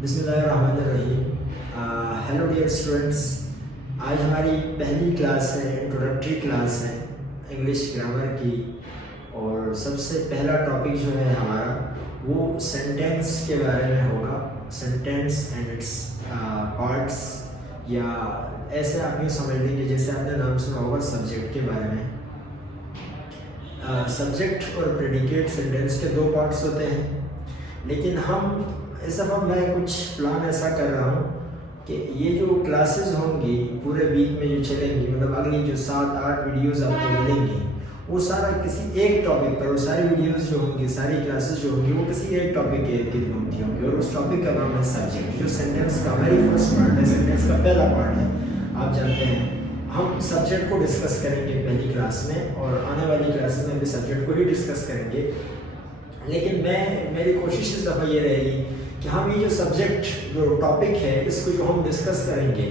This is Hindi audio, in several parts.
बिस्मिल्लाहिर्रहमानिर्रहीम। हेलो डियर स्टूडेंट्स, आज हमारी पहली क्लास है, इंट्रोडक्टरी क्लास है इंग्लिश ग्रामर की। और सबसे पहला टॉपिक जो है हमारा वो सेंटेंस के बारे में होगा। सेंटेंस एंड इट्स पार्ट्स, या ऐसे आप यूँ समझ लेंगे जैसे आपने नाम सुना होगा सब्जेक्ट के बारे में। सब्जेक्ट और प्रेडिकेट सेंटेंस के दो पार्ट्स होते हैं, लेकिन हम इस दफ़ा मैं कुछ प्लान ऐसा कर रहा हूँ कि ये जो क्लासेस होंगी पूरे वीक में जो चलेंगी, मतलब अगली जो 7-8 वीडियोस आपको मिलेंगी, वो सारा किसी एक टॉपिक पर, वो सारी वीडियोस जो होंगी, सारी क्लासेस जो होंगी, वो किसी एक टॉपिक के इर्द गिर्द घूमती होंगी। और उस टॉपिक का नाम है सब्जेक्ट। जो सेंटेंस का वेरी फर्स्ट पार्ट है, सेंटेंस का पहला पार्ट है, आप जानते हैं हम सब्जेक्ट को डिस्कस करेंगे पहली क्लास में, और आने वाली क्लासेस में भी सब्जेक्ट को ही डिस्कस करेंगे। लेकिन मेरी कोशिश इस दफ़ा ये रहेगी कि हम ये जो सब्जेक्ट, जो टॉपिक है, इसको जो हम डिस्कस करेंगे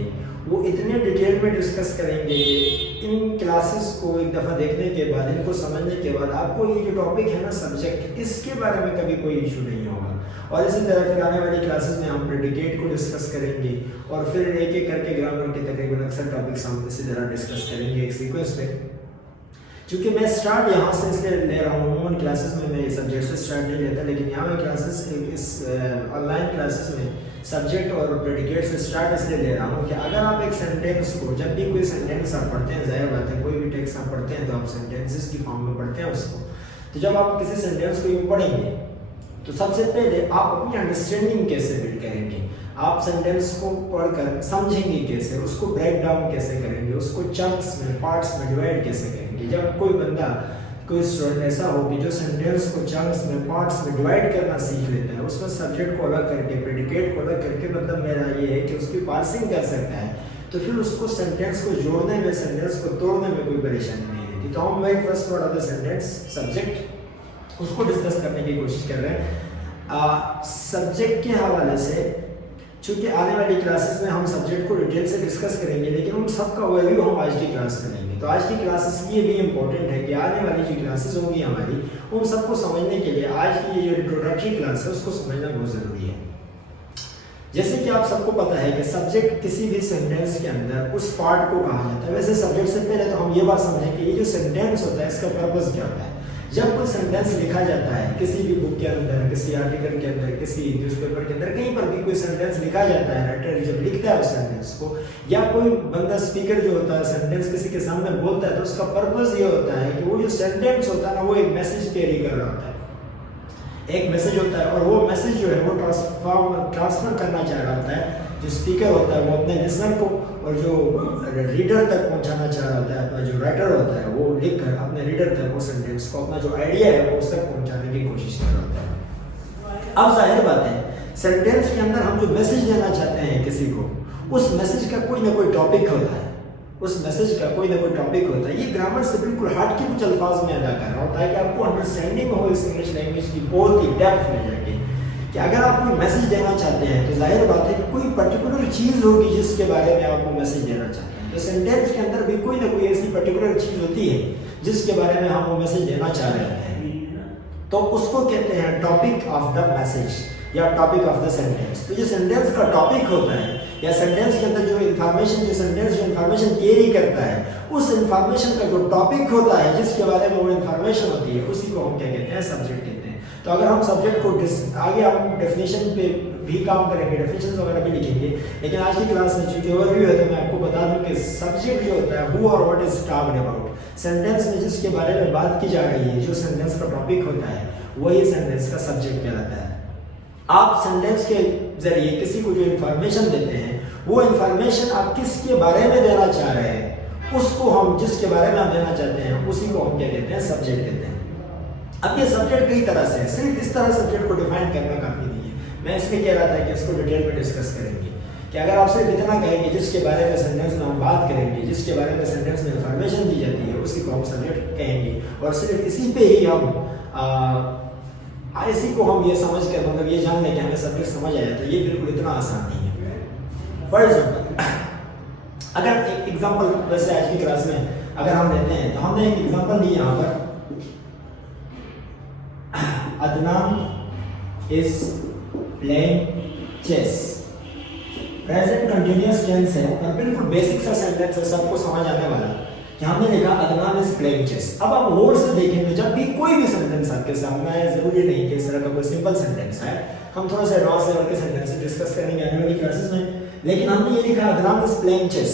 वो इतने डिटेल में डिस्कस करेंगे कि इन क्लासेस को एक दफ़ा देखने के बाद, इनको समझने के बाद आपको ये जो टॉपिक है ना सब्जेक्ट, इसके बारे में कभी कोई इशू नहीं होगा। और इसी तरह फिर आने वाली क्लासेस में हम प्रेडिकेट को डिस्कस करेंगे, और फिर एक एक करके ग्रामर के तकरीबन अक्सर टॉपिक्स हम इसी तरह डिस्कस करेंगे एक सीक्वेंस में। क्योंकि मैं स्टार्ट यहाँ से इसलिए ले रहा हूँ, उन क्लासेस में मैं सब्जेक्ट से स्टार्ट नहीं लेता, लेकिन यहाँ मैं क्लासेस इस ऑनलाइन क्लासेस में सब्जेक्ट और प्रेडिकेट से स्टार्ट इसलिए ले रहा हूँ कि अगर आप एक सेंटेंस को, जब भी कोई सेंटेंस आप पढ़ते हैं, जाहिर बात है कोई भी टेक्स्ट आप पढ़ते हैं तो आप सेंटेंसेस की फॉर्म में पढ़ते हैं उसको। तो जब आप किसी सेंटेंस को यूँ पढ़ेंगे तो सबसे पहले आप अपनी अंडरस्टैंडिंग कैसे बिल्ड करेंगे, आप सेंटेंस को पढ़कर समझेंगे कैसे, उसको ब्रेक डाउन कैसे करेंगे, उसको चंक्स में, पार्ट्स में डिवाइड कैसे करेंगे। जब कोई बंदा, कोई स्टूडेंट ऐसा हो कि जो सेंटेंस को चंक्स में, पार्ट्स में डिवाइड करना सीख लेता है, उसमें सब्जेक्ट को अलग करके, प्रेडिकेट को अलग करके, मतलब मेरा ये है कि उसकी पार्सिंग कर सकता है, तो फिर उसको सेंटेंस को जोड़ने में, सेंटेंस को तोड़ने में कोई परेशानी नहीं रहती। तो हम very first word of the sentence subject, उसको डिस्कस करने की कोशिश कर रहे हैं। सब्जेक्ट के हवाले से चूँकि आने वाली क्लासेस में हम सब्जेक्ट को डिटेल से डिस्कस करेंगे, लेकिन उन सब का ओवरव्यू हम आज की क्लास में लेंगे। तो आज की क्लासेस ये भी इम्पोर्टेंट है कि आने वाली जो क्लासेस होंगी हमारी, उन सबको समझने के लिए आज की ये जो इंट्रोडक्टरी क्लास है उसको समझना बहुत ज़रूरी है। जैसे कि आप सबको पता है कि सब्जेक्ट किसी भी सेंटेंस के अंदर उस पार्ट को कहा जाता है। वैसे सब्जेक्ट से पहले तो हम ये बात समझें कि ये जो सेंटेंस होता है इसका पर्पज़ क्या होता है। जब कोई सेंटेंस लिखा जाता है किसी भी बुक के अंदर, किसी आर्टिकल के अंदर, किसी न्यूज़पेपर के अंदर, कहीं पर भी कोई सेंटेंस लिखा जाता है, राइटर जब लिखता है उस सेंटेंस को, या कोई बंदा स्पीकर जो होता है सेंटेंस किसी के सामने बोलता है, तो उसका पर्पज़ ये होता है कि वो जो सेंटेंस होता है ना, वो एक मैसेज कैरी कर रहा होता है, एक मैसेज होता है, और वो मैसेज जो है वो ट्रांसफर करना चाह रहा होता है। जो स्पीकर होता है वो अपने लिसनर को, और जो रीडर तक पहुंचाना चाह रहा होता है, अपना जो राइटर होता है वो लिखकर अपने रीडर तक वो सेंटेंस को, अपना जो आइडिया है वो उस तक पहुंचाने की कोशिश कर रहा होता है। अब जाहिर बात है सेंटेंस के अंदर हम जो मैसेज देना चाहते हैं किसी को, उस मैसेज का कोई ना कोई टॉपिक होता है, उस मैसेज का कोई ना कोई टॉपिक होता है। ये ग्रामर से बिल्कुल हट के कुछ अल्फाज में अदा कर रहा होता है कि आपको अंडरस्टैंडिंग हो इस इंग्लिश लैंग्वेज की बहुत ही डेप्थ में जाके, कि अगर आप कोई मैसेज देना चाहते हैं तो जाहिर बात है कोई पर्टिकुलर चीज़ होगी जिसके बारे में आप वो मैसेज देना चाहते हैं। तो सेंटेंस के अंदर भी कोई ना कोई ऐसी पर्टिकुलर चीज़ होती है जिसके बारे में हम वो मैसेज देना चाह रहे हैं, तो उसको कहते हैं टॉपिक ऑफ द मैसेज या टॉपिक ऑफ द सेंटेंस। तो जो सेंटेंस का टॉपिक होता है, या सेंटेंस के अंदर जो इन्फॉर्मेशन, जो सेंटेंस जो इन्फॉर्मेशन कैरी करता है, उस इन्फॉर्मेशन का जो टॉपिक होता है, जिसके बारे में वो इन्फॉर्मेशन होती है, उसी को हम क्या कहते हैं, सब्जेक्ट कहते हैं। तो अगर हम सब्जेक्ट को आगे हम डेफिनेशन पे भी काम करेंगे, डेफिनेशन वगैरह भी लिखेंगे, लेकिन आज की क्लास में चूंकि ओवरव्यू है तो मैं आपको बता दूं कि सब्जेक्ट जो होता है, हु और what is talked about, sentence में जिसके बारे में बात की जा रही है, जो सेंटेंस का टॉपिक होता है, वही सेंटेंस का सब्जेक्ट कहलाता है। आप सेंटेंस के जरिए किसी को जो इन्फॉर्मेशन देते हैं, वो इन्फॉर्मेशन आप किसके बारे में देना चाह रहे हैं, उसको हम, जिसके बारे में आप देना चाहते हैं, उसी को हम क्या कहते हैं, सब्जेक्ट कहते हैं। अब ये सब्जेक्ट कई तरह से है, सिर्फ इस तरह सब्जेक्ट को डिफाइन करना काफ़ी नहीं है। मैं इसलिए कह रहा था कि इसको डिटेल में डिस्कस करेंगे, कि अगर आप सिर्फ इतना कहेंगे जिसके बारे में सेंटेंस में हम बात करेंगे, जिसके बारे में सेंटेंस में इंफॉर्मेशन दी जाती है, उसी को हम सब्जेक्ट कहेंगे, और सिर्फ इसी पे ही हम इसी को हम ये समझ कर, मतलब ये जान लें कि हमें सब्जेक्ट समझ आया, तो ये बिल्कुल इतना आसान नहीं है। फॉर एग्जाम्पल, अगर एक एग्जाम्पल वैसे आज की क्लास में अगर हम लेते हैं, तो हमने एक एग्जाम्पल ली यहाँ पर, Adnan is playing chess. Present continuous tense है और बिल्कुल बेसिक सा सेंटेंस है, सबको समझ आने वाला कि हमने लिखा अदनान इज प्लेइंग चेस। अब आप गौर से देखेंगे जब भी कोई भी सेंटेंस आपके सामने आए, जरूरी नहीं कि इस तरह का कोई सिंपल सेंटेंस है, हम थोड़ा सा एडवांस लेवल के सेंटेंस डिस्कस करेंगे आने वाली क्लासेस में, लेकिन हमने ये लिखा अदनान इज प्लेइंग चेस।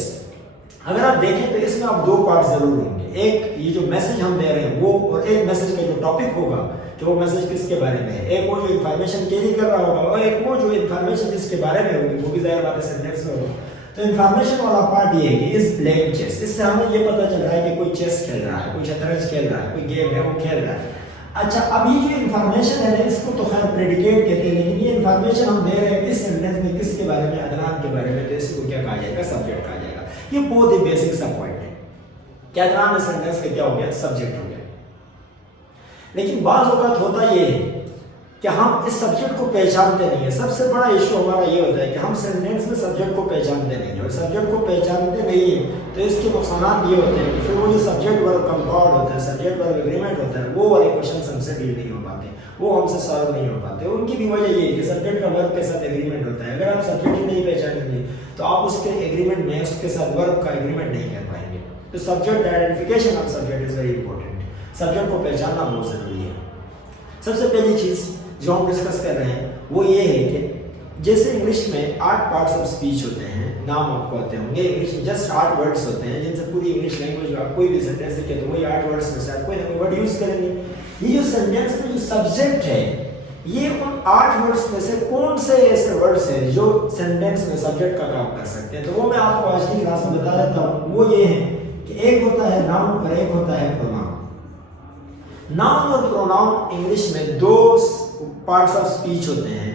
अगर आप देखें तो इसमें आप दो पार्ट जरूर होंगे, एक ये जो मैसेज हम दे रहे हैं वो, और एक मैसेज का जो टॉपिक होगा कि वो मैसेज किसके बारे में है। एक वो जो इन्फॉर्मेशन कैरी कर रहा होगा और एक वो जो इन्फॉर्मेशन जिसके बारे में होगी, वो भी जाहिर बात है सेंटेंस में होगा। तो इन्फॉर्मेशन वाला पार्ट ये है कि इस प्लेइंग चेस, इससे हमें ये पता चल रहा है कि कोई चेस खेल रहा है, कोई शतरंज खेल रहा है, कोई गेम है वो खेल रहा है। अच्छा, अब ये जो इन्फॉर्मेशन है ना, इसको तो खैर प्रेडिकेट कहते हैं, लेकिन ये इन्फॉर्मेशन हम दे रहे हैं इस सेंटेंस में किसके बारे में, अदनान के बारे में, तो इसको क्या कहा जाएगा, सब्जेक्ट कहा जाएगा। ये बहुत ही बेसिक सा पॉइंट है कि अदनान इस सेंटेंस का क्या हो गया, सब्जेक्ट हो गया। लेकिन बाज़ औक़ात होता ये है कि हम इस सब्जेक्ट को पहचानते नहीं है। सबसे बड़ा इशू हमारा ये होता है कि हम सेंटेंस में सब्जेक्ट को पहचानते नहीं है, और सब्जेक्ट को पहचानते नहीं है तो इसके नुकसान ये होते हैं कि फिर वो जो सब्जेक्ट वर्ब कंपाउंड होता है, सब्जेक्ट वर्ब एग्रीमेंट होता है, वो वाले क्वेश्चन हमसे डील नहीं हो पाते, वो हमसे सॉल्व नहीं हो पाते। उनकी भी वजह ये है कि सब्जेक्ट का वर्ब के साथ एग्रीमेंट होता है। अगर आप सब्जेक्ट ही नहीं पहचानेंगे तो आप उसके एग्रीमेंट में उसके साथ वर्ब का एग्रीमेंट नहीं कर पाएंगे। तो subject identification of subject is very important. Subject को पहचानना बहुत जरूरी है। सबसे पहली चीज जो हम डिस्कस कर रहे हैं वो ये है कि जैसे इंग्लिश में 8 पार्ट्स ऑफ स्पीच होते हैं, नाम आपको आते होंगे, इंग्लिश में जस्ट 8 वर्ड्स होते हैं जिनसे पूरी इंग्लिश लैंग्वेज में आप कोई भी सेंटेंस लिखे तो वही 8 वर्ड्स में से आप कोई ना कोई वर्ड यूज करेंगे। ये जो सेंटेंस में जो सब्जेक्ट है, ये उन 8 वर्ड्स में से कौन से ऐसे वर्ड्स हैं जो सेंटेंस में सब्जेक्ट का काम कर सकते हैं, तो वो मैं आपको आज की क्लास में बता देता हूँ। वो ये है कि एक होता है नाउन और एक होता है प्रोनाउन। नाउन और प्रोनाउन इंग्लिश में 2 पार्ट्स ऑफ स्पीच होते हैं।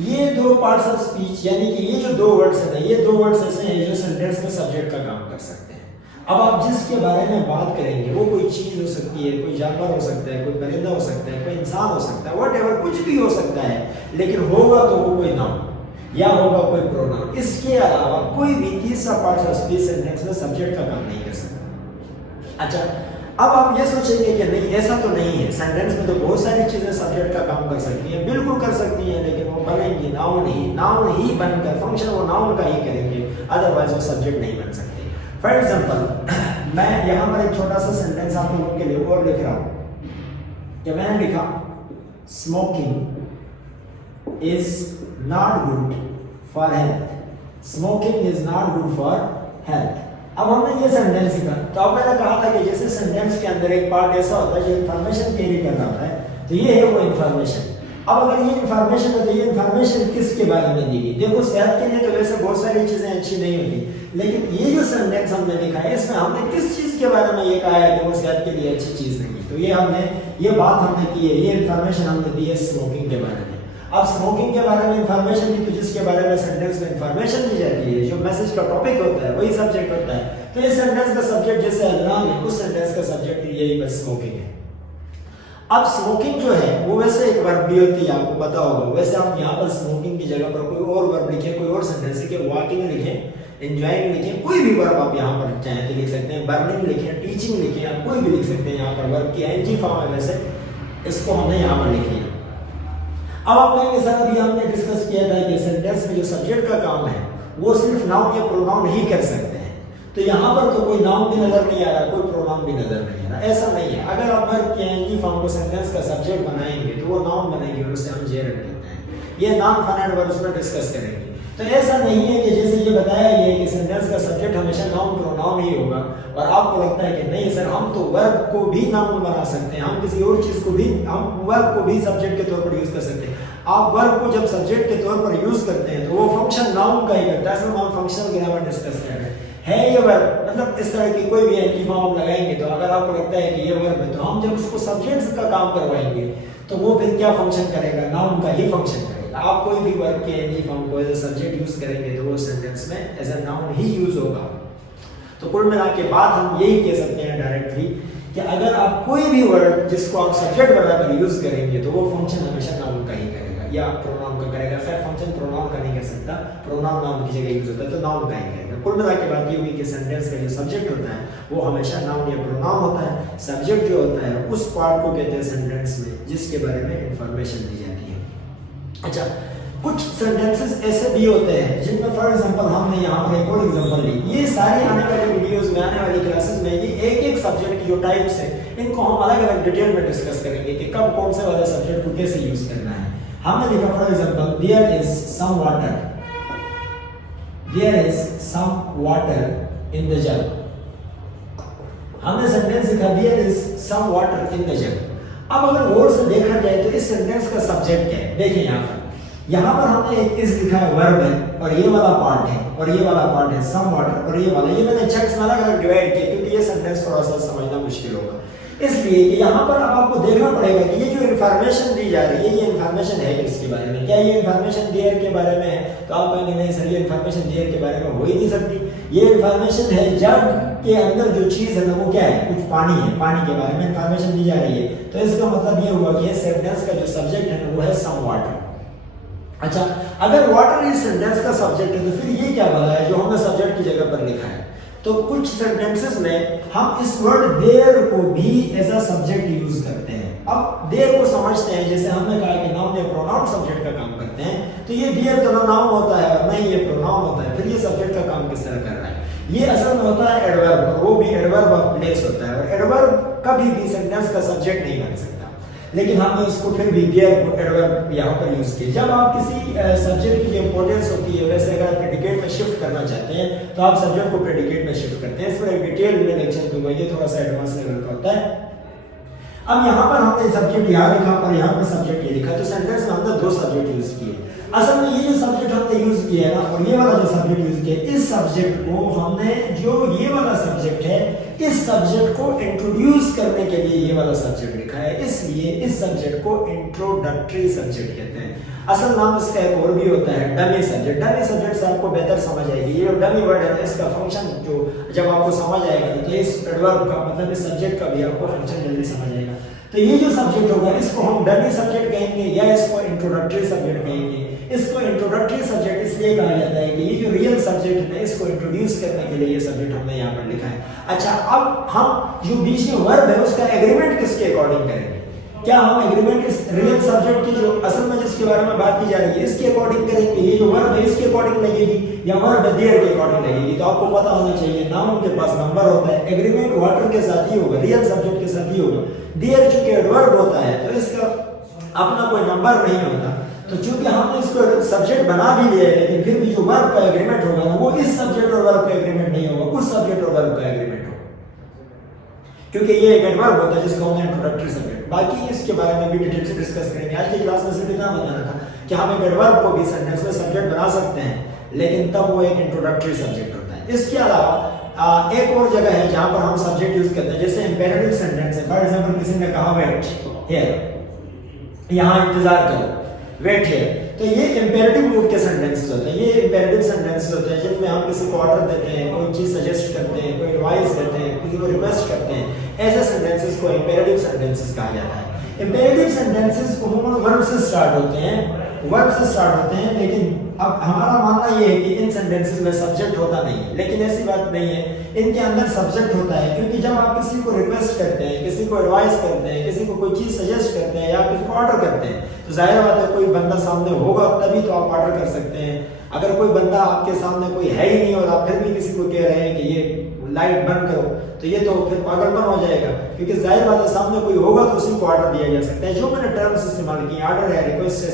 ये 2 पार्ट्स ऑफ स्पीच यानी कि ये जो 2 वर्ड्स हैं, ये 2 वर्ड्स ऐसे हैं जो सेंटेंस में सब्जेक्ट का काम कर सकते हैं। अब आप जिसके बारे में बात करेंगे वो कोई चीज हो सकती है, कोई जानवर हो सकता है, कोई परिंदा हो सकता है, कोई इंसान हो सकता है, व्हाटएवर कुछ भी हो सकता है, लेकिन होगा तो वो कोई नाउन या होगा कोई प्रोनाउन। इसके अलावा कोई भी तीसरा पार्ट ऑफ स्पीच सेंटेंस में सब्जेक्ट का काम नहीं कर सकता। अच्छा, अब आप ये सोचेंगे कि नहीं ऐसा तो नहीं है, सेंटेंस में तो बहुत सारी चीजें सब्जेक्ट का काम कर सकती हैं, बिल्कुल कर सकती हैं, लेकिन वो बनेंगी नाउन ही बनकर फंक्शन वो नाउन का ही करेंगे, अदरवाइज वो सब्जेक्ट नहीं बन सकते। फॉर एग्जांपल मैं यहाँ पर एक छोटा सा सेंटेंस आप लोगों के लिए और लिख रहा हूँ कि मैंने लिखा smoking is not good for health. Smoking is not good for health. अब हमने ये सेंटेंस लिखा, तो अब मैंने कहा था कि जैसे सेंटेंस के अंदर एक पार्ट ऐसा होता है जो इन्फॉर्मेशन कैरी कर रहा होता है, तो ये है वो इन्फॉर्मेशन। अब अगर ये इन्फॉर्मेशन है तो ये इन्फॉर्मेशन किसके बारे में दी गई? देखो सेहत के लिए तो वैसे बहुत सारी चीजें अच्छी नहीं होती, लेकिन ये जो सेंटेंस हमने लिखा है इसमें हमने किस चीज के बारे में ये कहा है कि वो सेहत के लिए अच्छी चीज नहीं है, तो ये बात हमने की है, ये इन्फॉर्मेशन हमने दी है स्मोकिंग के बारे में। अब स्मोकिंग के बारे में इन्फॉर्मेशन दी, तो जिसके बारे में सेंटेंस में इन्फॉर्मेशन दी जाती है, जो मैसेज का टॉपिक होता है वही सब्जेक्ट होता है। तो इस सेंटेंस का सब्जेक्ट जैसे अदनान है, उस सेंटेंस का सब्जेक्ट यही बस स्मोकिंग है। अब स्मोकिंग जो है वो वैसे एक वर्ब भी होती है, आपको पता होगा। वैसे आप यहाँ पर स्मोकिंग की जगह पर कोई और वर्ब लिखें, कोई और सेंटेंस लिखें, वॉकिंग लिखें, एंजॉयिंग लिखें, कोई भी वर्ब आप यहाँ पर चाहें तो लिख सकते हैं। बर्निंग लिखें, टीचिंग लिखें, आप कोई भी लिख सकते हैं। यहाँ पर वर्ब की एनजी फॉर्म है, वैसे इसको हमने यहाँ पर लिखी है। अब आप कहेंगे सर अभी हमने डिस्कस किया था कि सेंटेंस में जो सब्जेक्ट का काम है वो सिर्फ नाउन या प्रोनाउन ही कर सकते हैं, तो यहाँ पर तो कोई नाउन भी नजर नहीं आ रहा, कोई प्रोनाउन भी नजर नहीं आ रहा। ऐसा नहीं है। अगर आप वर्ब के एनजी फॉर्म को सेंटेंस का सब्जेक्ट बनाएंगे तो वो नाउन बनेगी और उसे हम जे रख देते हैं। ये नॉन फाइनाइट वर्ब्स में डिस्कस करेंगे। तो ऐसा नहीं है कि जैसे ये बताया गया है कि सेंटेंस का सब्जेक्ट हमेशा नाउन प्रोनाउन ही होगा, और आपको लगता है कि नहीं सर हम तो वर्ब को भी नाउन बना सकते हैं, हम किसी और चीज को भी, हम वर्ब को भी सब्जेक्ट के तौर पर यूज कर सकते हैं। आप वर्ब को जब सब्जेक्ट के तौर पर यूज करते हैं तो वो फंक्शन नाउन का ही करता है। इसमें हम फंक्शनल ग्रामर डिस्कस कर रहे हैं। ये वर्ब मतलब इस तरह की कोई भी एनजी फॉर्म लगाएंगे तो अगर आपको लगता है कि ये वर्ब है, तो हम जब उसको सब्जेक्ट का काम करवाएंगे तो वो फिर क्या फंक्शन करेगा? नाउन का ही फंक्शन करेगा। आप कोई भी वर्ब के एनजी फॉर्म को एज अ सब्जेक्ट यूज करेंगे तो वो सेंटेंस में एज अ नाउन ही यूज होगा। तो कुल मिला के बाद हम यही कह सकते हैं डायरेक्टली कि अगर आप कोई भी वर्ड जिसको आप सब्जेक्ट बनाकर यूज करेंगे तो वो फंक्शन हमेशा नाउन का ही करेगा या प्रोनाउन का करेगा। खैर फंक्शन प्रोनाउन का नहीं कर सकता, प्रोनाउन नाउन की जगह यूज होता है, तो नाउन का ही करेगा। कुल मिला के बात ये हुई कि सेंटेंस का जो सब्जेक्ट होता है वो हमेशा नाउन या प्रोनाउन होता है। सब्जेक्ट जो होता है उस पार्ट को कहते हैं सेंटेंस में जिसके बारे में इंफॉर्मेशन दी जाती है। अच्छा, कुछ सेंटेंसेस ऐसे भी होते हैं जिनमें फॉर एग्जांपल हमने यहाँ पर एक और एग्जांपल ली। ये सारी आने वाली वीडियोस में, आने वाली क्लासेस में ये एक एक सब्जेक्ट की जो टाइप्स है इनको हम अलग अलग डिटेल में डिस्कस करेंगे कि कब कौन से वाले सब्जेक्ट को कैसे यूज करना है। हमने लिखा for example there is some water, there is some water in the jug. हमने सेंटेंस लिखा there is some water in the jug. अब अगर गौर से देखा जाए तो इस सेंटेंस का सब्जेक्ट क्या है, देखिए यहाँ पर हमने एक इज लिखा है, वर्ब है, और ये वाला पार्ट है और ये वाला पार्ट है सम वाटर, और ये वाला, ये मैंने चंक्स में अलग अलग डिवाइड किया क्योंकि ये सेंटेंस थोड़ा सा समझना मुश्किल होगा। इसलिए कि यहाँ पर अब आपको देखना पड़ेगा कि ये जो इन्फॉर्मेशन दी जा रही है ये इन्फॉर्मेशन है किसके बारे में। क्या ये इन्फॉर्मेशन देयर के बारे में है? तो आप कहेंगे नहीं सर, ये इन्फॉर्मेशन देयर के बारे में हो ही नहीं सकती। ये इन्फॉर्मेशन है जग के अंदर जो चीज है ना वो क्या है, कुछ पानी है, पानी के बारे में इन्फॉर्मेशन दी जा रही है। तो इसका मतलब ये हुआ कि ये सेंटेंस का जो सब्जेक्ट है ना वो है सम वाटर। अच्छा, अगर वाटर इस सेंटेंस का सब्जेक्ट है तो फिर ये क्या बोला है जो हमने सब्जेक्ट की जगह पर लिखा है। तो कुछ सेंटेंसेस में हम इस वर्ड देयर को भी एज अ सब्जेक्ट यूज करते हैं। अब देयर को समझते हैं, जैसे हमने कहा कि नाउन या प्रोनाउन सब्जेक्ट का काम करते हैं, तो ये देयर तो नाउन होता है और नहीं ये प्रोनाउन होता है। फिर ये सब्जेक्ट का काम किस तरह कर रहा है? ये असल में होता है एडवर्ब, और वो भी एडवर्ब ऑफ प्लेस होता है। और एडवर्ब कभी भी सेंटेंस का सब्जेक्ट नहीं बन सकता, लेकिन हमने इसको फिर भी देयर को एडवर्ब यहाँ पर यूज किया। जब आप किसी सब्जेक्ट की जो इंपॉर्टेंस होती है, वैसे अगर आप प्रेडिकेट में शिफ्ट करना चाहते हैं तो आप सब्जेक्ट को प्रेडिकेट में शिफ्ट करते हैं। इस पर एक डिटेल में लेक्चर दूंगा, ये थोड़ा सा एडवांस लेवल का होता है। अब यहाँ पर हमने सब्जेक्ट यहाँ लिखा और यहाँ पर सब्जेक्ट ये लिखा, तो सेंटेंस में हमने दो सब्जेक्ट यूज किए। असल में ये जो सब्जेक्ट हमने यूज किया है ना, और ये वाला जो सब्जेक्ट यूज किया, इस सब्जेक्ट को हमने, जो ये वाला सब्जेक्ट है, इस सब्जेक्ट को इंट्रोड्यूस करने के लिए ये वाला सब्जेक्ट लिखा है। इसलिए इस सब्जेक्ट को इंट्रोडक्टरी सब्जेक्ट कहते हैं। असल नाम इसका एक और भी होता है डमी सब्जेक्ट। डमी सब्जेक्ट से आपको बेहतर समझ आएगी। ये जो डमी वर्ड है इसका फंक्शन जो जब आपको समझ आएगा तो इस एडवर्ब का मतलब इस सब्जेक्ट का भी आपको फंक्शन जल्दी समझ आएगा। तो ये जो सब्जेक्ट होगा इसको हम डमी सब्जेक्ट कहेंगे या इसको इंट्रोडक्टरी सब्जेक्ट कहेंगे। इसको इंट्रोडक्टरी सब्जेक्ट इसलिए कहा जाता है कि ये जो रियल सब्जेक्ट है इसको इंट्रोड्यूस करने के लिए ये सब्जेक्ट हमने यहाँ पर लिखा है। अच्छा, अब हम जो बीच में वर्ब है उसका एग्रीमेंट किसके अकॉर्डिंग करेंगे? क्या हम एग्रीमेंट इस रियल सब्जेक्ट की जो असल में जिसके बारे में बात की जा रही है इसके अकॉर्डिंग करेंगे? ये जो वर्ब है इसके अकॉर्डिंग लगेगी या वर्ब देयर के अकॉर्डिंग लगेगी? तो आपको पता होना चाहिए नाउन के पास नंबर होता है, एग्रीमेंट वाटर के साथ ही होगा, रियल सब्जेक्ट के साथ ही होगा। देयर चूंकि एडवर्ब होता है तो इसका अपना कोई नंबर नहीं होता। तो चूंकि हमने इसको सब्जेक्ट बना भी लिया है, लेकिन फिर भी जो वर्ब का एग्रीमेंट होगा ना वो इस सब्जेक्ट और वर्ब का एग्रीमेंट नहीं होगा, उस सब्जेक्ट और वर्ब का एग्रीमेंट होगा, क्योंकि ये एक एडवर्ब होता है जिसको हमने इंट्रोडक्टरी सब्जेक्ट। बाकी इसके बारे में भी डिटेल से डिस्कस करेंगे। आज की क्लास में सिर्फ इतना बताना था कि हम एक एडवर्ब को भी सेंटेंस में सब्जेक्ट बना सकते हैं, लेकिन तब वो एक इंट्रोडक्टरी सब्जेक्ट होता है। इसके अलावा एक और जगह है जहां पर हम सब्जेक्ट यूज करते हैं, जैसे इंपेरेटिव सेंटेंस है। फॉर एग्जांपल किसी ने कहा वेट हियर, यहां इंतजार करो, वेट हियर, तो ये इंपेरेटिव मूड के सेंटेंसेस होते हैं। ये इंपेरेटिव सेंटेंसेस होते हैं जिनमें हम किसी को ऑर्डर देते हैं, कोई चीज सजेस्ट करते हैं, कोई एडवाइस देते हैं, किसी को रिक्वेस्ट करते हैं। ऐसे सेंटेंसेस को इंपेरेटिव सेंटेंसेस कहा जाता है। इंपेरेटिव सेंटेंसेस अमूमन वर्ब से स्टार्ट होते हैं, वर्ब से स्टार्ट होते हैं, लेकिन अब हमारा मानना ये है कि इन सेंटेंसेस में सब्जेक्ट होता नहीं है, लेकिन ऐसी बात नहीं है, इनके अंदर सब्जेक्ट होता है। क्योंकि जब आप किसी को रिक्वेस्ट करते हैं, किसी को एडवाइस करते हैं, किसी को कोई चीज सजेस्ट करते हैं या किसी को ऑर्डर करते हैं, तो जाहिर बात है कोई बंदा सामने होगा तभी तो आप ऑर्डर कर सकते हैं। अगर कोई बंदा आपके सामने कोई है ही नहीं और आप फिर भी किसी को कह रहे हैं कि ये लाइट बंद करो, तो ये तो फिर पागलपन हो जाएगा, क्योंकि जाहिर बात है सामने कोई होगा तो उसी को ऑर्डर दिया जा सकता है। जो मैंने टर्म्स इस्तेमाल किए, ऑर्डर है, रिक्वेस्ट है,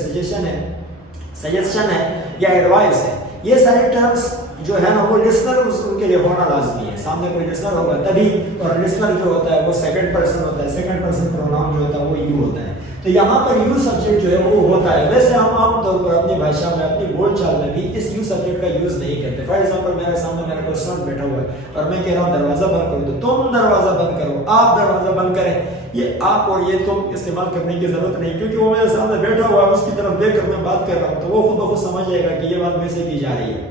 सजेशन है या एडवाइस है, ये सारे टर्म्स जो है ना वो लिसनर उनके लिए होना लाजमी है। सामने कोई लिसनर होगा तभी, और लिसनर जो होता है वो सेकंड पर्सन होता है, सेकंड पर्सन प्रोनाउन जो होता है वो यू होता है। तो यहाँ पर यू सब्जेक्ट जो है वो होता है। वैसे हम आमतौर पर अपनी भाषा में, अपनी बोलचाल में भी इस यू सब्जेक्ट का यूज नहीं करते। फॉर एग्जांपल मेरे सामने मेरा कोई स्टूडेंट बैठा हुआ है और मैं कह रहा हूँ दरवाजा बंद करो, तो तुम दरवाजा बंद करो, आप दरवाजा बंद करें। ये आप और ये तुम इस्तेमाल करने की जरूरत नहीं, क्योंकि वो मेरे सामने बैठा हुआ है, उसकी तरफ देखकर मैं बात कर रहा हूँ, तो वो खुद ब खुद समझ जाएगा कि ये बात मेरे से की जा रही है।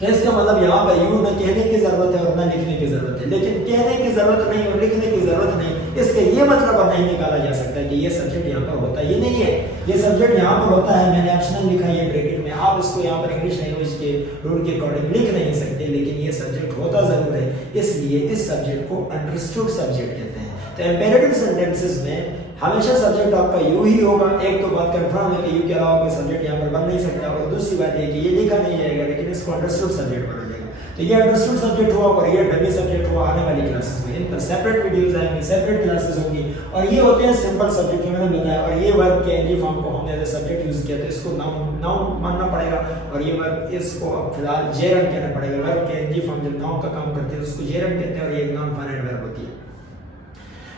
तो इसका मतलब यहाँ पर यू न कहने की जरूरत है और न लिखने की जरूरत है। लेकिन कहने की जरूरत नहीं और लिखने की जरूरत नहीं, इसके ये मतलब अब नहीं निकाला जा सकता कि ये सब्जेक्ट यहाँ पर होता है। ये नहीं है, ये सब्जेक्ट यहाँ पर होता है, मैंने ऑप्शनल लिखा है ब्रैकेट में, आप इसको यहाँ पर इंग्लिश लैंग्वेज के रूल के अकॉर्डिंग लिख नहीं सकते, लेकिन ये सब्जेक्ट होता जरूर है। इसलिए इस सब्जेक्ट को अंडरस्टूड सब्जेक्ट कहते हैं। तो इंपेरेटिव सेंटेंसेस में हमेशा सब्जेक्ट आपका यू ही होगा। एक तो बात कंफर्म है कि यू के अलावा कोई सब्जेक्ट यहाँ पर बन नहीं सकता, और दूसरी बात है कि ये लिखा नहीं जाएगा लेकिन इसको अंडरस्टूड सब्जेक्ट बना जाएगा। तो ये अंडरस्टूड सब्जेक्ट हुआ और ये डमी सब्जेक्ट हुआ आने वाली क्लासेस में। इन पर सेपरेट वीडियोस आएंगी, सेपरेट क्लासेस होंगी, और ये होते हैं सिंपल सब्जेक्ट जो मैंने बताया। और ये वर्ब के एनजी फॉर्म को हमने एज ए सब्जेक्ट यूज किया, तो इसको नाउन मानना पड़ेगा, और ये वर्ब इसको अब फिलहाल जेरम कहना पड़ेगा। वर्ब के एनजी फॉर्म जब नाउन का काम करते हैं उसको जेरम कहते हैं, और ये एक नॉन फाइनाइट वर्ब होती है।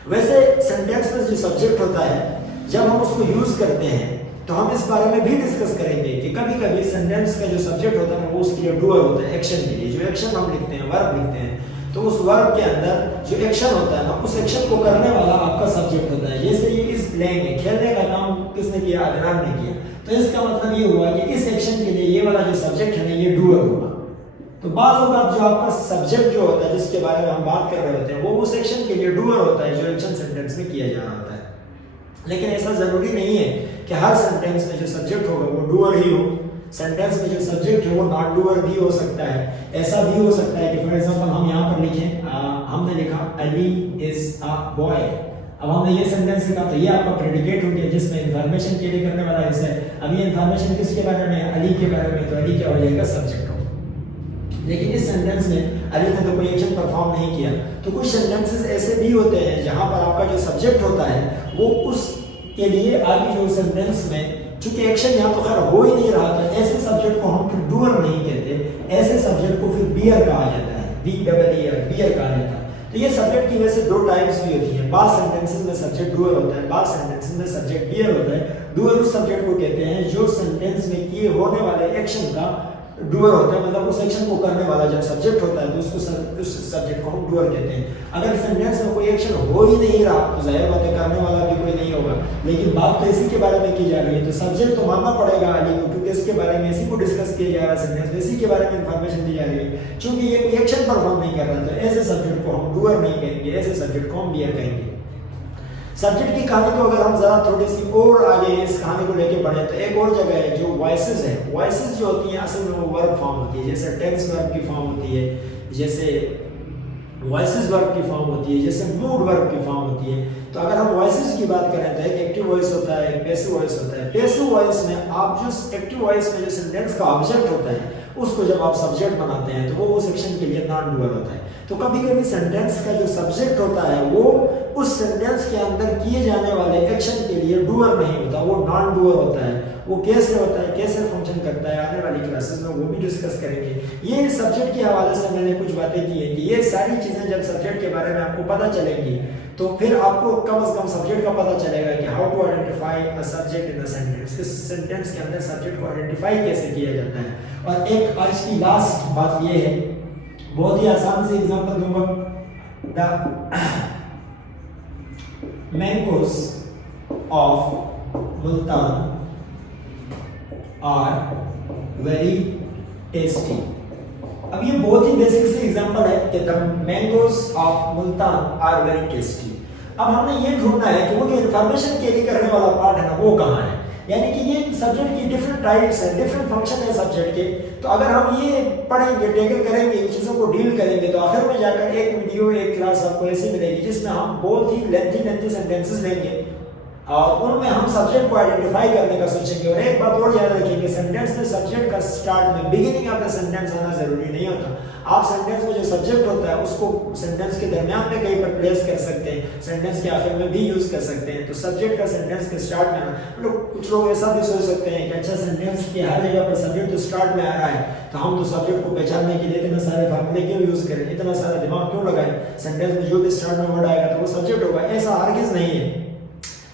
वैसे सेंटेंस में जो सब्जेक्ट होता है जब हम उसको यूज करते हैं तो हम इस बारे में भी डिस्कस करेंगे कि कभी कभी सेंटेंस का जो सब्जेक्ट होता है वो उसके लिए डूअर होता है, एक्शन के लिए। जो एक्शन हम लिखते हैं, वर्ब लिखते हैं, तो उस वर्ब के अंदर जो एक्शन होता है ना, उस एक्शन को करने वाला आपका सब्जेक्ट होता है। जैसे ये इस प्लेइंग में खेलने का काम किसने किया? अदनान ने किया। तो इसका मतलब ये हुआ कि इस एक्शन के लिए ये वाला जो सब्जेक्ट है ना, ये डूअर होगा। तो बात होगा जो आपका सब्जेक्ट जो होता है जिसके बारे में हम बात कर रहे होते हैं, वो उस एक्शन के लिए डूअर होता है जो एक्शन सेंटेंस में किया जा रहा होता है। लेकिन ऐसा जरूरी नहीं है कि हर सेंटेंस में जो सब्जेक्ट होगा वो डूअर ही हो। सेंटेंस में जो सब्जेक्ट है वो नॉट डूअर भी हो सकता है। ऐसा भी हो सकता है कि फॉर एग्जांपल हम यहाँ पर लिखें, हमने लिखा अली इज अ बॉय। अब हमने ये सेंटेंस लिखा तो ये आपका प्रेडिकेट हो गया जिसमें इंफॉर्मेशन कैरी करने वाला हिस्सा है। अब ये इंफॉर्मेशन किसके बारे में? अली के बारे में, तो अली क्या हो जाएगा? सब्जेक्ट हो। लेकिन इस सेंटेंस में अली ने तो कोई एक्शन परफॉर्म नहीं किया। तो कुछ सेंटेंसेस ऐसे भी होते हैं जहां पर आपका जो सब्जेक्ट होता है वो उसके लिए आगे जो सेंटेंस में चूंकि एक्शन यहाँ तो खैर हो ही नहीं रहा था, ऐसे सब्जेक्ट को हम फिर डूअर नहीं कहते, ऐसे सब्जेक्ट को फिर बियर कहा जाता है, बियर कहा जाता है। तो ये सब्जेक्ट की वजह से दो टाइप्स भी होती हैं। बाद सेंटेंसेस में सब्जेक्ट डूअर होता है, बाद सेंटेंसेस में सब्जेक्ट बियर होता है। डूअर उस सब्जेक्ट को कहते हैं जो सेंटेंस में किए होने वाले एक्शन का डूअर होता है, मतलब उस एक्शन को करने वाला जब सब्जेक्ट होता है तो उसको उस सब्जेक्ट को हम डूअर कहते हैं। अगर सेंटेंस में कोई एक्शन हो ही नहीं रहा तो जाहिर बात है करने वाला भी कोई नहीं होगा। लेकिन बात तो इसी के बारे में की जा रही है, तो सब्जेक्ट तो मानना पड़ेगा अली को, क्योंकि इसके बारे में इसी को डिस्कस किया जा रहा है, सेंटेंस में इसी के बारे में इंफॉर्मेशन दी जा रही है। चूंकि ये कोई एक्शन परफॉर्म नहीं कर रहा तो ऐसे सब्जेक्ट को हम डूअर नहीं कहेंगे, ऐसे सब्जेक्ट को हम बियर कहेंगे। सब्जेक्ट की कहानी को अगर हम जरा थोड़ी सी और आगे इस कहानी को लेके बढ़े तो एक और जगह है जो वॉइसेस है। वॉइसेस जो होती हैं असल में वो वर्ब फॉर्म होती है, जैसे टेंस वर्ब की फॉर्म होती है, जैसे वॉइसेस वर्ब की फॉर्म होती है, जैसे मूड वर्ब की फॉर्म होती है। तो अगर हम वॉइसेस की बात करें तो एक एक्टिव वॉइस होता है, एक पैसिव वॉइस होता है। पैसिव वॉइस में आप जो एक्टिव वॉइस में जो सेंटेंस का ऑब्जेक्ट होता है उसको जब आप सब्जेक्ट बनाते हैं तो वो उस सेक्शन के लिए नॉन डूअर होता है। तो कभी कभी सेंटेंस का जो सब्जेक्ट होता है वो उस सेंटेंस के अंदर किए जाने वाले एक्शन के लिए डूअर नहीं होता, वो नॉन डूअर होता है। वो कैसे होता है, कैसे फंक्शन करता है, आने वाली क्लासेस में वो भी डिस्कस करेंगे। ये सब्जेक्ट के हवाले से मैंने कुछ बातें की है कि ये सारी चीजें जब सब्जेक्ट के बारे में आपको पता चलेंगी तो फिर आपको कम से कम सब्जेक्ट का पता चलेगा कि how to identify a subject in a sentence. इस सेंटेंस के अंदर सब्जेक्ट को आइडेंटिफाई कैसे किया जाता है। और एक आज की लास्ट बात ये है, बहुत ही आसान से एग्जांपल दूंगा। The mangoes of Multan are very tasty. अब ये बहुत ही बेसिक से एग्जांपल है कि the mangoes of Multan are very tasty. अब हमने ये ढूंढना है कि वो जो इंफॉर्मेशन कैरी करने वाला पार्ट है ना वो कहाँ है, यानी कि ये सब्जेक्ट की डिफरेंट टाइप्स है, डिफरेंट फंक्शन है सब्जेक्ट के। तो अगर हम ये पढ़ेंगे, टैकल करेंगे, इन चीज़ों को डील करेंगे तो आखिर में जाकर एक वीडियो, एक क्लास आपको ऐसी मिलेगी जिसमें हम बहुत ही लेंथी सेंटेंसेस लेंगे और उनमें हम सब्जेक्ट को आइडेंटिफाई करने का सोचेंगे। और एक बात और याद रखिए, सेंटेंस में सब्जेक्ट का स्टार्ट में बिगिनिंग ऑफ द सेंटेंस आना जरूरी नहीं होता। आप सेंटेंस में जो सब्जेक्ट होता है उसको सेंटेंस के दरमियान में कहीं पर प्लेस कर सकते हैं, सेंटेंस के आखिर में भी यूज कर सकते हैं। तो सब्जेक्ट का सेंटेंस के स्टार्ट में आना, कुछ लोग ऐसा भी सोच सकते हैं कि अच्छा सेंटेंस की हर जगह पर सब्जेक्ट तो स्टार्ट में आ रहा है तो हम तो सब्जेक्ट को पहचानने के लिए इतने सारे फार्मूले क्यों यूज करें, इतना सारा दिमाग क्यों लगाएं, सेंटेंस में जो भी स्टार्ट में वर्ड आएगा तो वो सब्जेक्ट होगा। ऐसा हरगिज नहीं है।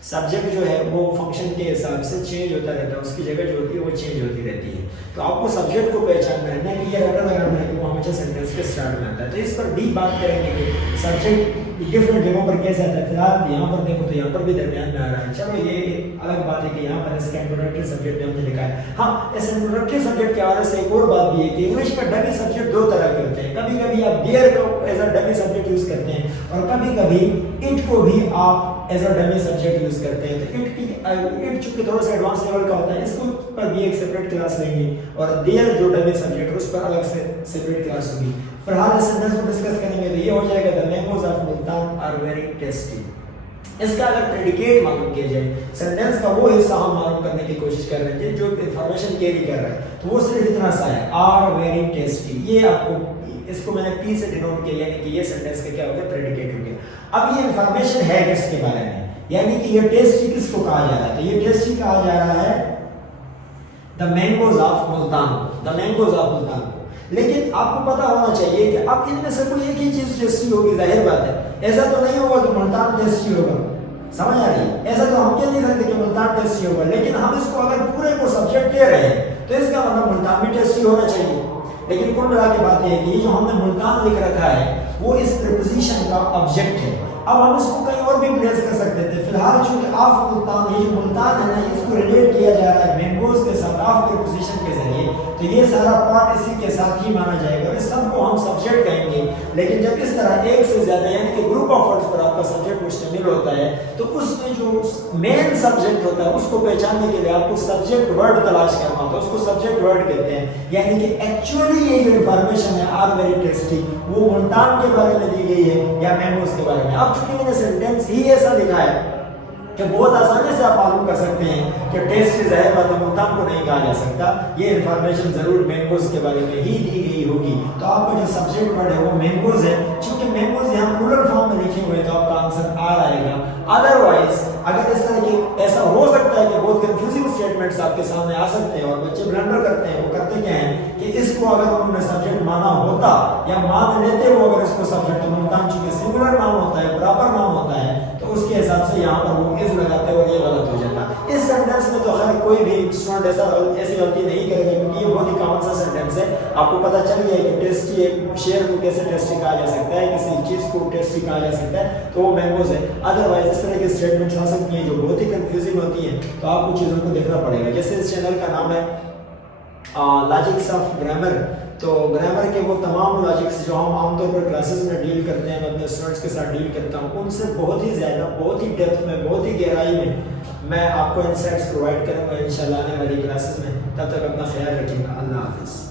सब्जेक्ट जो है वो फंक्शन के हिसाब से चेंज होता रहता है, उसकी जगह जो होती है वो चेंज होती रहती है। तो आपको सब्जेक्ट को पहचानना है, नहीं ये रटा लगाना है कि वो हमेशा सेंटेंस के स्टार्ट में आता है। तो इस पर डीप बात करेंगे कि सब्जेक्ट डिफरेंट जगहों पर कैसे आता है। फिलहाल यहाँ पर देखो तो यहाँ पर भी दरमियान में आ रहा है। चलो ये अलग बात है कि यहाँ पर इसका इंट्रोडक्टरी सब्जेक्ट हमने लिखा है। हाँ, इस इंट्रोडक्टरी सब्जेक्ट के हवाले से एक और बात भी है कि इंग्लिश में डमी सब्जेक्ट दो तरह के होते हैं। कभी कभी आप देयर को as a dummy subject use करते हैं और कभी कभी इट को भी आप as a dummy subject use करते हैं। तो इट चूंकि थोड़ा सा एडवांस लेवल का होता है, इसको पर भी एक सेपरेट क्लास लेंगे और देयर जो डमी सब्जेक्ट उस पर अलग से सेपरेट क्लास होगी। फिलहाल इस सेंटेंस को डिस्कस करेंगे तो ये हो जाएगा the mangoes of Multan are very tasty. इसका अगर प्रेडिकेट मालूम किया जाए, सेंटेंस का वो हिस्सा हम मालूम करने की कोशिश कर रहे हैं जो इंफॉर्मेशन कैरी कर रहा है, तो वो सिर्फ इतना सा है, आर वेरी टेस्टी। ये आपको, इसको मैंने पी से डिनोट किया, यानी कि ये सेंटेंस का क्या हो गया, प्रेडिकेट हो गया। अब ये इंफॉर्मेशन है किसके बारे में, यानी कि ये टेस्टी किसको कहा जा रहा है, तो ये टेस्टी कहा जा रहा है the mangoes of Multan, the mangoes of Multan को। लेकिन आपको पता होना चाहिए कि अब इनमें से कोई एक ही चीज टेस्टी होगी, जाहिर बात है, ऐसा तो नहीं होगा कि मुल्तान टेस्टी होगा, समझ आ रही है, ऐसा तो हम कह नहीं सकते कि मुल्तान टेस्टी होगा, लेकिन हम इसको अगर पूरे को सब्जेक्ट कह रहे हैं तो इसका मतलब मुल्तान भी टेस्टी होना चाहिए। लेकिन कुल मिला के बात है कि जो हमने मुल्तान लिख रखा है वो इस प्रीपोजिशन का ऑब्जेक्ट है। अब हम इसको कहीं और भी प्लेस कर सकते थे, फिलहाल चूंकि ऑफ मुल्तान, ये जो मुल्तान है ना, इसको रिलेट किया जा रहा है मैंगोज के साथ ऑफ प्रीपोजिशन के जरिए, तो ये सारा पार्ट इसी के साथ ही माना जाएगा, इस सबको हम सब्जेक्ट कहेंगे। लेकिन जब इस तरह एक से ज्यादा यानी कि ग्रुप ऑफ वर्ड्स पर आपका सब्जेक्ट मुश्तमिल होता है, तो उसमें जो मेन सब्जेक्ट होता है उसको पहचानने के लिए आपको सब्जेक्ट वर्ड तलाश करना होता है, उसको सब्जेक्ट वर्ड कहते हैं। यानी कि एक्चुअली ये जो इंफॉर्मेशन है आर वेरी टेस्टी, वो मुल्तान के बारे में दी गई है या मैंगोज के बारे में। अब चूंकि मैंने सेंटेंस ही ऐसा लिखा है कि बहुत आसानी से आप मालूम कर सकते हैं कि टेस्ट जाहिर बात है मुल्तान को नहीं कहा जा सकता, ये इंफॉर्मेशन जरूर मैंगोज के बारे में ही दी गई होगी। तो आपका जो सब्जेक्ट वर्ड है वो मैंगोज है, चूंकि मैंगोज यहाँ प्लूरल फॉर्म में लिखे हुए तो आपका आंसर आर आएगा। अदरवाइज अगर इस तरह की ऐसा हो सकता है कि बहुत कंफ्यूजिंग स्टेटमेंट्स आपके सामने आ सकते हैं और बच्चे ब्लंडर करते हैं, वो करते क्या हैं कि इसको अगर उन्होंने सब्जेक्ट माना होता या मान लेते हो अगर इसको सब्जेक्ट, तो मुल्तान चूंकि सिंगुलर नाउन होता है, प्रॉपर नाउन होता है, तो उसके हिसाब से यहाँ पर वो इज लगाते और ये गलत हो जाता। इस सेंटेंस में तो खैर कोई भी स्टूडेंट ऐसी गलती नहीं करेगा क्योंकि ये बहुत ही कॉमन सा सेंटेंस है। आपको पता चल गया कि टेस्टी, एक शेर को कैसे टेस्टी कहा जा सकता है, किसी चीज को टेस्टी कहा जा सकता है, तो वो मैंगोज है। अदरवाइज इस तरह के स्टेटमेंट्स आ सकती हैं जो बहुत ही कंफ्यूजिंग होती हैं, तो आपको चीजों को देखना पड़ेगा। जैसे इस चैनल का नाम है लॉजिक्स ऑफ ग्रामर, तो ग्रामर के वो तमाम लॉजिक्स जो हम आमतौर पर क्लासेस में डील करते हैं, मैं अपने स्टूडेंट्स के साथ डील करता हूँ, उनसे बहुत ही ज़्यादा, बहुत ही डेप्थ में, बहुत ही गहराई में मैं आपको इंसाइट्स प्रोवाइड करूँगा इंशाल्लाह आने वाली क्लासेस में। तब तक अपना ख्याल रखिएगा। अल्लाह हाफिज़।